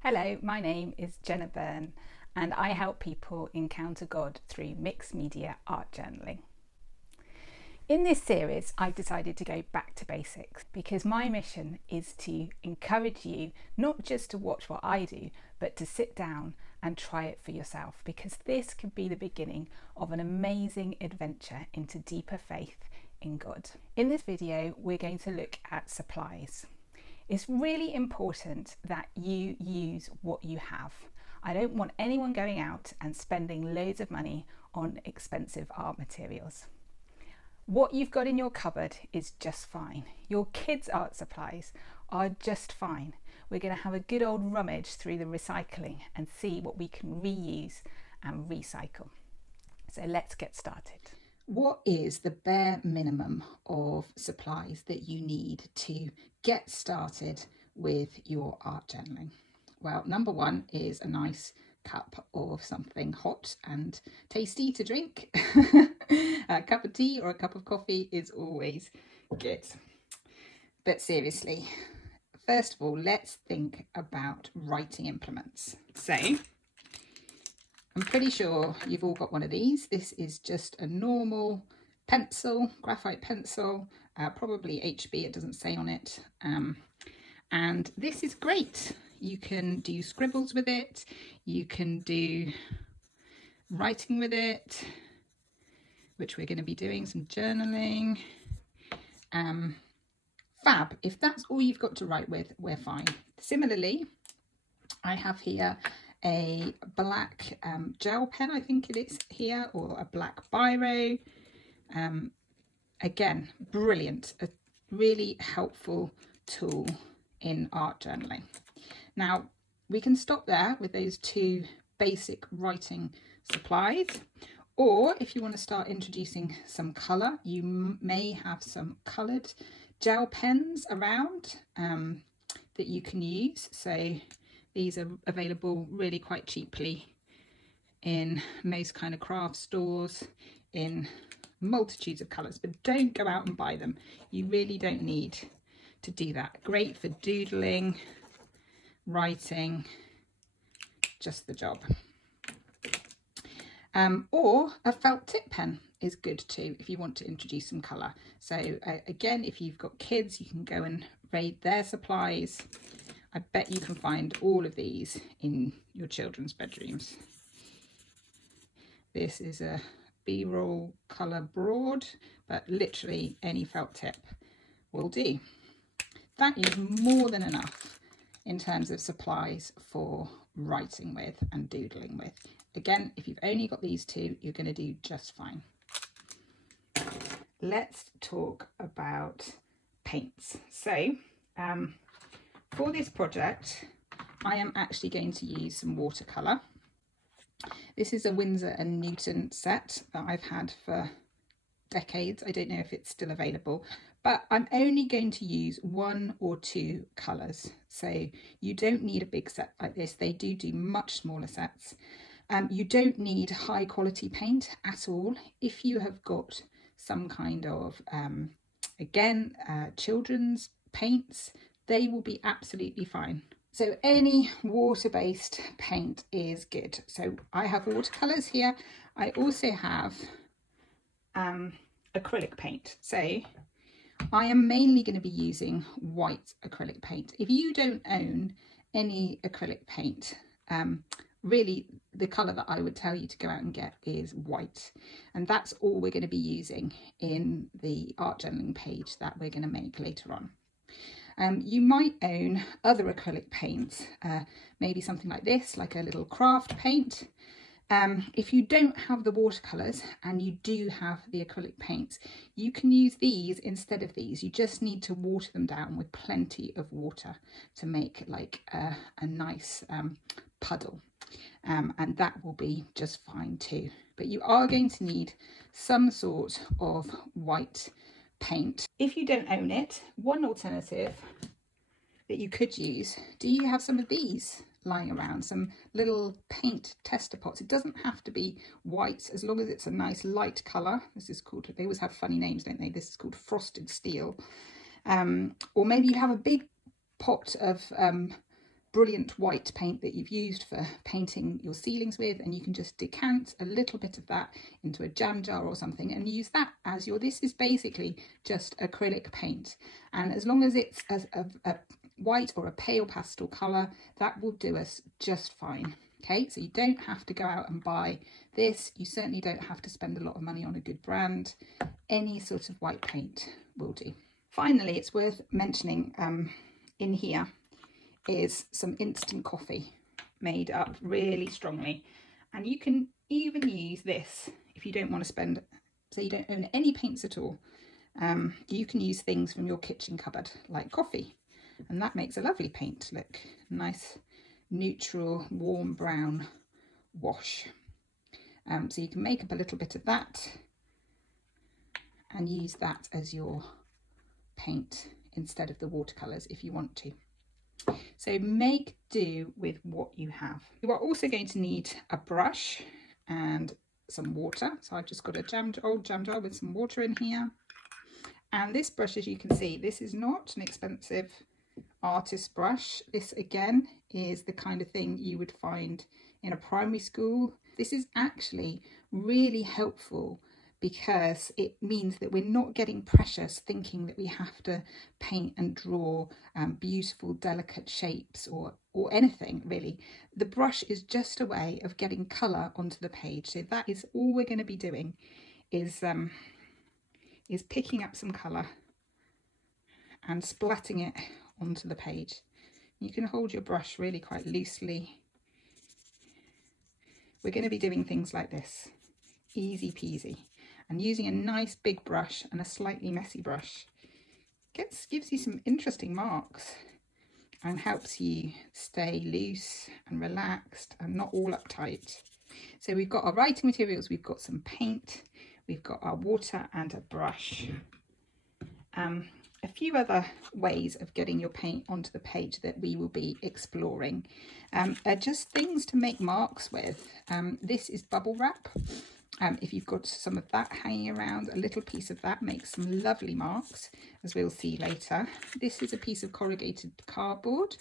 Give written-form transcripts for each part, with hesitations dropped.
Hello, my name is Jenna and I help people encounter God through mixed media art journaling. In this series, I've decided to go back to basics because my mission is to encourage you not just to watch what I do, but to sit down and try it for yourself, because this could be the beginning of an amazing adventure into deeper faith in God. In this video, we're going to look at supplies. It's really important that you use what you have. I don't want anyone going out and spending loads of money on expensive art materials. What you've got in your cupboard is just fine. Your kids' art supplies are just fine. We're going to have a good old rummage through the recycling and see what we can reuse and recycle. So let's get started. What is the bare minimum of supplies that you need to get started with your art journaling? Well, number one is a nice cup of something hot and tasty to drink. A cup of tea or a cup of coffee is always good. But seriously, first of all, let's think about writing implements. So I'm pretty sure you've all got one of these. This is just a normal pencil, graphite pencil, probably HB, it doesn't say on it. And this is great. You can do scribbles with it. You can do writing with it, which we're going to be doing, some journaling. Fab. If that's all you've got to write with, we're fine. Similarly, I have here a black gel pen, I think it is here, or a black biro. Again, brilliant, a really helpful tool in art journaling. Now, we can stop there with those two basic writing supplies, or if you want to start introducing some colour, you may have some coloured gel pens around that you can use. So these are available really quite cheaply in most kind of craft stores in multitudes of colours, but don't go out and buy them. You really don't need to do that. Great for doodling, writing, just the job. Or a felt tip pen is good too if you want to introduce some colour. So again, if you've got kids, you can go and raid their supplies. I bet you can find all of these in your children's bedrooms. This is a B-roll colour broad, but literally any felt tip will do. That is more than enough in terms of supplies for writing with and doodling with. Again, if you've only got these two, you're going to do just fine. Let's talk about paints. So for this project, I am actually going to use some watercolour. This is a Winsor & Newton set that I've had for decades. I don't know if it's still available, but I'm only going to use one or two colours. So you don't need a big set like this. They do much smaller sets. You don't need high quality paint at all. If you have got some kind of, children's paints, they will be absolutely fine. So any water-based paint is good. So I have watercolours here. I also have acrylic paint. So I am mainly going to be using white acrylic paint. If you don't own any acrylic paint, really the colour that I would tell you to go out and get is white. And that's all we're going to be using in the art journaling page that we're going to make later on. You might own other acrylic paints, maybe something like this, like a little craft paint. If you don't have the watercolours and you do have the acrylic paints, you can use these instead of these. You just need to water them down with plenty of water to make like a nice puddle. And that will be just fine too. But you are going to need some sort of white paint. If you don't own it, one alternative that you could use, do you have some of these lying around, some little paint tester pots? It doesn't have to be white, as long as it's a nice light colour. This is called, they always have funny names, don't they? This is called frosted steel. Or maybe you have a big pot of brilliant white paint that you've used for painting your ceilings with, and you can just decant a little bit of that into a jam jar or something and use that as your, this is basically just acrylic paint, and as long as it's a white or a pale pastel colour, that will do us just fine. Okay, so you don't have to go out and buy this, you certainly don't have to spend a lot of money on a good brand. Any sort of white paint will do. Finally, it's worth mentioning in here is some instant coffee made up really strongly, and you can even use this if you don't want to spend, say you don't own any paints at all, you can use things from your kitchen cupboard like coffee, and that makes a lovely paint. Look, nice neutral warm brown wash. So you can make up a little bit of that and use that as your paint instead of the watercolours if you want to. So make do with what you have. You are also going to need a brush and some water. So I've just got a old jam jar with some water in here. And this brush, as you can see, this is not an expensive artist brush. This again is the kind of thing you would find in a primary school. This is actually really helpful because it means that we're not getting precious thinking that we have to paint and draw beautiful delicate shapes or anything really. The brush is just a way of getting colour onto the page. So that is all we're going to be doing is picking up some colour and splatting it onto the page. You can hold your brush really quite loosely. We're going to be doing things like this, easy peasy, and using a nice big brush and a slightly messy brush gives you some interesting marks and helps you stay loose and relaxed and not all uptight. So we've got our writing materials, we've got some paint, we've got our water and a brush. A few other ways of getting your paint onto the page that we will be exploring are just things to make marks with. This is bubble wrap. If you've got some of that hanging around, a little piece of that makes some lovely marks, as we'll see later. This is a piece of corrugated cardboard,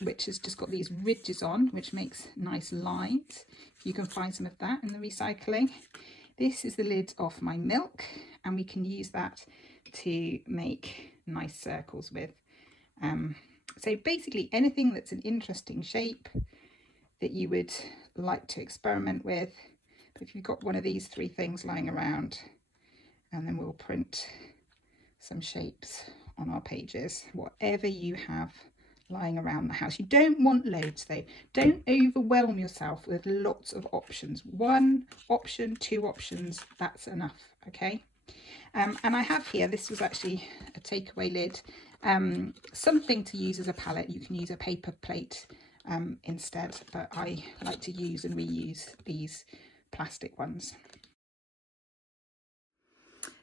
which has just got these ridges on, which makes nice lines. You can find some of that in the recycling. This is the lid off my milk, and we can use that to make nice circles with. So basically anything that's an interesting shape that you would like to experiment with. But if you've got one of these three things lying around, and then we'll print some shapes on our pages, whatever you have lying around the house. You don't want loads though. Don't overwhelm yourself with lots of options. One option, two options, that's enough, okay? And I have here, this was actually a takeaway lid, something to use as a palette. You can use a paper plate instead, but I like to use and reuse these plastic ones.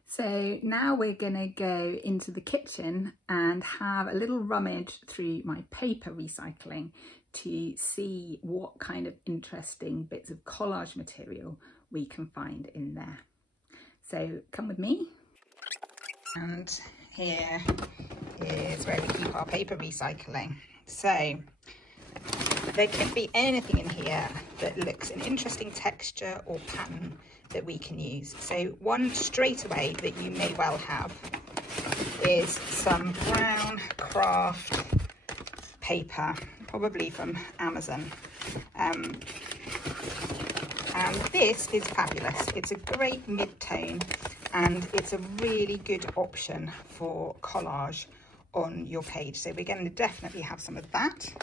So now we're going to go into the kitchen and have a little rummage through my paper recycling to see what kind of interesting bits of collage material we can find in there. So come with me. And here is where we keep our paper recycling. So there could be anything in here that looks an interesting texture or pattern that we can use. So one straight away that you may well have is some brown craft paper, probably from Amazon. And this is fabulous. It's a great mid-tone and it's a really good option for collage on your page. So we're going to definitely have some of that.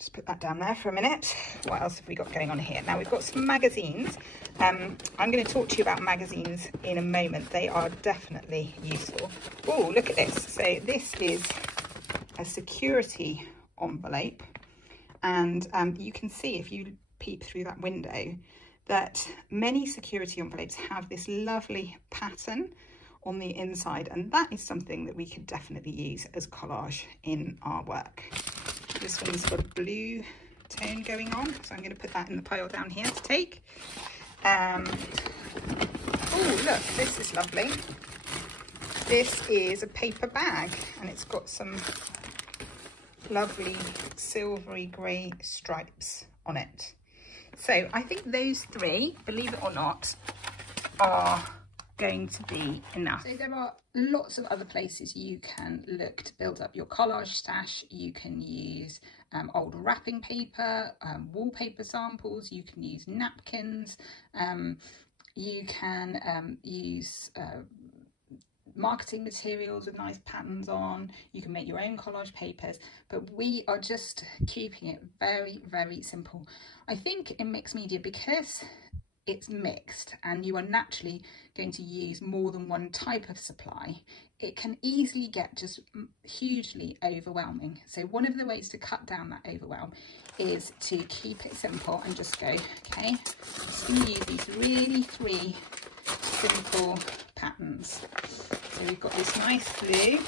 Just put that down there for a minute. What else have we got going on here? Now we've got some magazines. I'm going to talk to you about magazines in a moment. They are definitely useful. Oh, look at this. So this is a security envelope, and you can see if you peep through that window that many security envelopes have this lovely pattern on the inside, and that is something that we could definitely use as collage in our work. This one's got a blue tone going on, so I'm going to put that in the pile down here to take. Oh look, this is lovely. This is a paper bag and it's got some lovely silvery grey stripes on it. So I think those three, believe it or not, are going to be enough. So there are lots of other places you can look to build up your collage stash. You can use old wrapping paper, wallpaper samples, you can use napkins, you can use marketing materials with nice patterns on. You can make your own collage papers, but we are just keeping it very, very simple. I think in mixed media, because it's mixed and you are naturally going to use more than one type of supply, it can easily get just hugely overwhelming. So one of the ways to cut down that overwhelm is to keep it simple and just go, okay, I'm just going to use these really three simple patterns. So we've got this nice blue.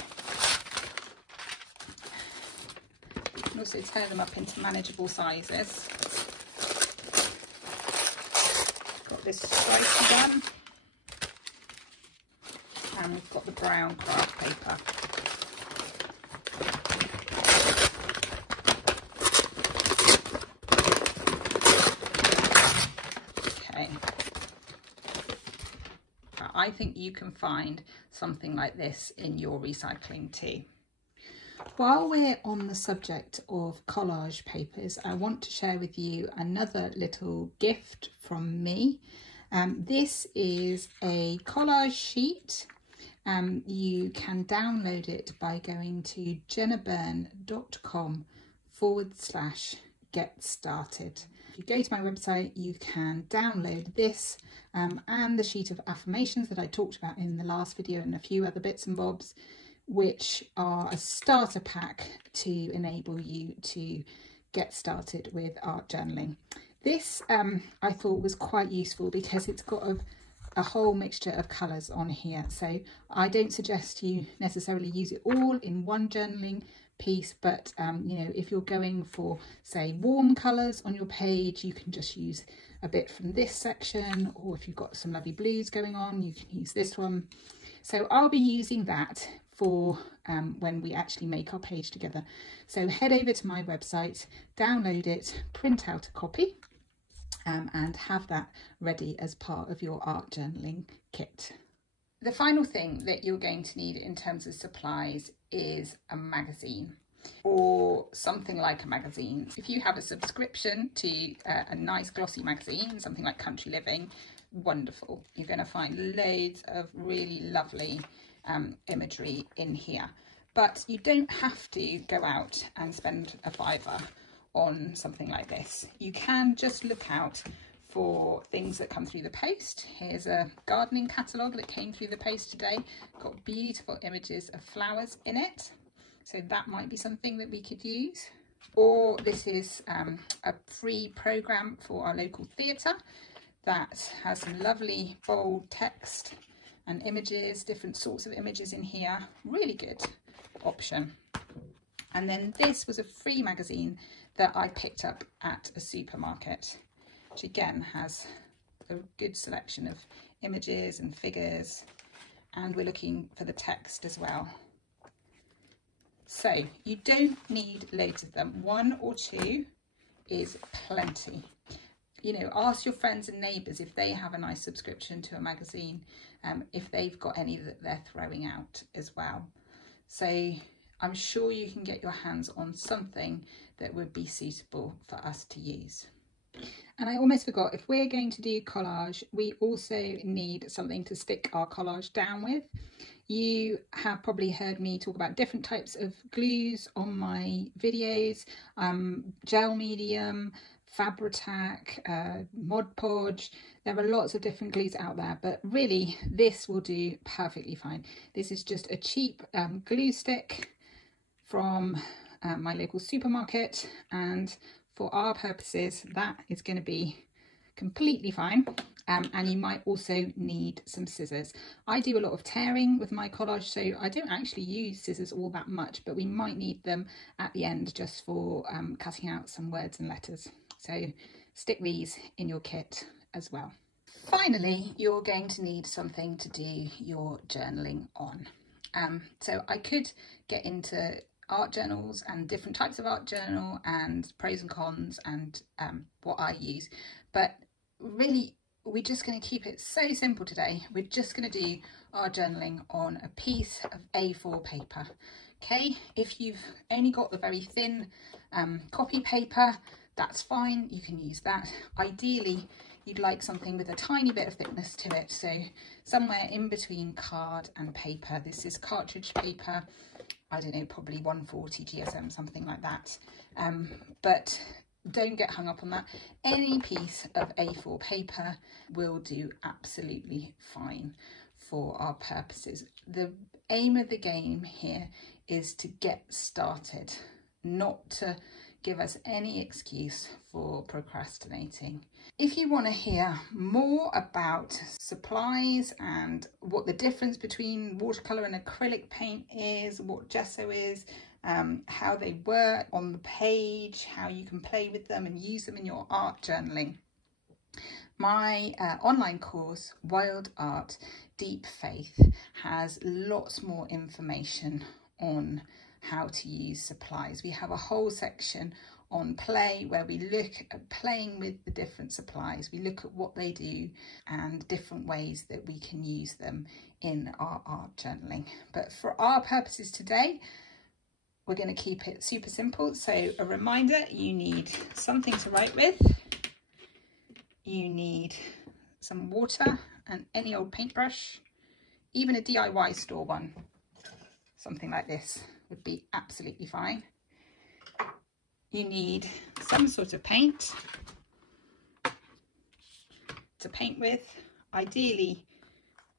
You can also tear them up into manageable sizes. Got this stripy one, and we've got the brown craft paper. Okay. I think you can find something like this in your recycling too. While we're on the subject of collage papers, I want to share with you another little gift from me. This is a collage sheet. You can download it by going to jennaburn.com/get started. If you go to my website, you can download this and the sheet of affirmations that I talked about in the last video and a few other bits and bobs, which are a starter pack to enable you to get started with art journaling. This I thought was quite useful because it's got a whole mixture of colours on here. So I don't suggest you necessarily use it all in one journaling piece, but you know, if you're going for, say, warm colours on your page, you can just use a bit from this section, or if you've got some lovely blues going on, you can use this one. So I'll be using that for when we actually make our page together. So head over to my website, download it, print out a copy, and have that ready as part of your art journaling kit. The final thing that you're going to need in terms of supplies is a magazine, or something like a magazine. If you have a subscription to a nice glossy magazine, something like Country Living, wonderful. You're going to find loads of really lovely imagery in here. But you don't have to go out and spend a £5 on something like this. You can just look out for things that come through the post. Here's a gardening catalogue that came through the post today. Got beautiful images of flowers in it. So that might be something that we could use. Or this is a free programme for our local theatre that has some lovely bold text and images, different sorts of images in here. Really good option. And then this was a free magazine that I picked up at a supermarket, which again has a good selection of images and figures, and we're looking for the text as well. So you don't need loads of them. One or two is plenty. You know, ask your friends and neighbours if they have a nice subscription to a magazine, if they've got any that they're throwing out as well. So I'm sure you can get your hands on something that would be suitable for us to use. And I almost forgot, if we're going to do collage, we also need something to stick our collage down with. You have probably heard me talk about different types of glues on my videos, gel medium, Fabri-Tac, Mod Podge. There are lots of different glues out there, but really this will do perfectly fine. This is just a cheap glue stick from my local supermarket, and for our purposes that is going to be completely fine. And you might also need some scissors. I do a lot of tearing with my collage, so I don't actually use scissors all that much, but we might need them at the end just for cutting out some words and letters. So stick these in your kit as well. Finally, you're going to need something to do your journaling on. So I could get into art journals and different types of art journal and pros and cons and what I use. But really, we're just going to keep it so simple today. We're just going to do our journaling on a piece of A4 paper. Okay, if you've only got the very thin copy paper, that's fine, you can use that. Ideally, you'd like something with a tiny bit of thickness to it, so somewhere in between card and paper. This is cartridge paper, I don't know, probably 140 GSM, something like that. But don't get hung up on that. Any piece of A4 paper will do absolutely fine for our purposes. The aim of the game here is to get started, not to give us any excuse for procrastinating. If you want to hear more about supplies and what the difference between watercolour and acrylic paint is, what gesso is, how they work on the page, how you can play with them and use them in your art journaling, my online course, Wild Art Deep Faith, has lots more information on how to use supplies. We have a whole section on play where we look at playing with the different supplies. We look at what they do and different ways that we can use them in our art journaling. But for our purposes today, we're going to keep it super simple. So a reminder, you need something to write with. You need some water and any old paintbrush, even a DIY store one. Something like this would be absolutely fine. You need some sort of paint to paint with, ideally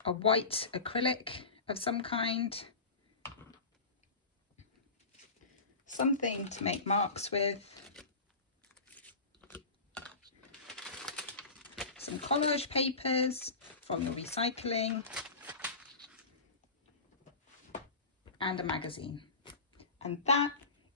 a white acrylic of some kind, something to make marks with, some collage papers from the recycling, and a magazine. And that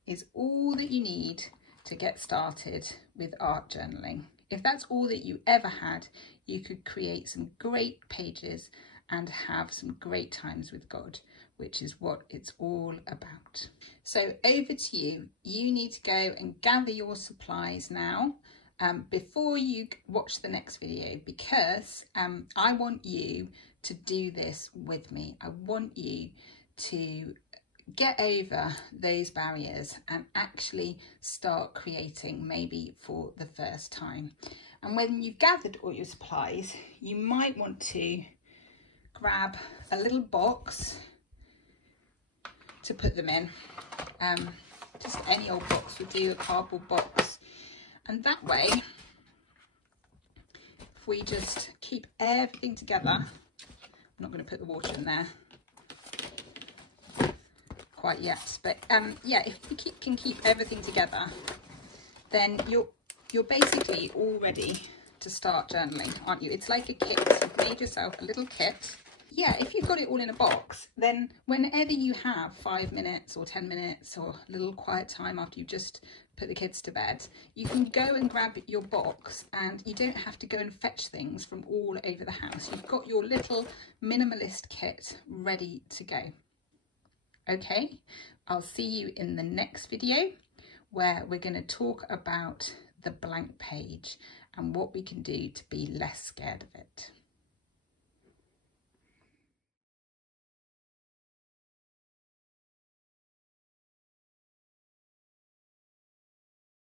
is all that you need to get started with art journaling. If that's all that you ever had, you could create some great pages and have some great times with God, which is what it's all about. So over to you. You need to go and gather your supplies now before you watch the next video, because I want you to do this with me. I want you to get over those barriers and actually start creating, maybe for the first time. And when you've gathered all your supplies, you might want to grab a little box to put them in. Just any old box would do, a cardboard box. And that way, if we just keep everything together, I'm not going to put the water in there quite yet, but yeah, if we can keep everything together, then you're basically all ready to start journaling, aren't you? It's like a kit. You've made yourself a little kit. Yeah, if you've got it all in a box, then whenever you have 5 minutes or 10 minutes or a little quiet time after you've just put the kids to bed, you can go and grab your box and you don't have to go and fetch things from all over the house. You've got your little minimalist kit ready to go. Okay, I'll see you in the next video where we're going to talk about the blank page and what we can do to be less scared of it.